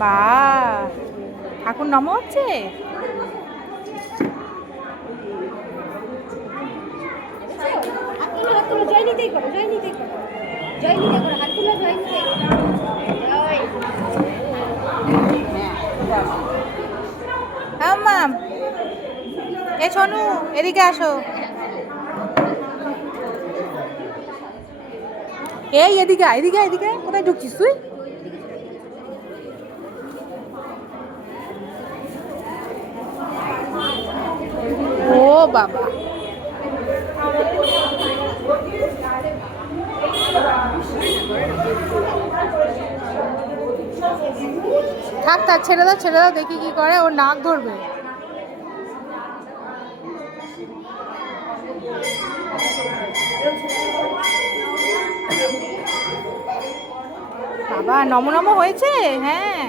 বা ঠাকুর নম হচ্ছে। মাম এ সোনু এদিকে আসো। এই এদিকে এদিকে এদিকে কোথায় ঢুকছিস তুই? ও বাবা থাক থাক ছেড়ে দাও দেখি কি করে, ওর নাক ধরবে। বাবা নম নম হয়েছে। হ্যাঁ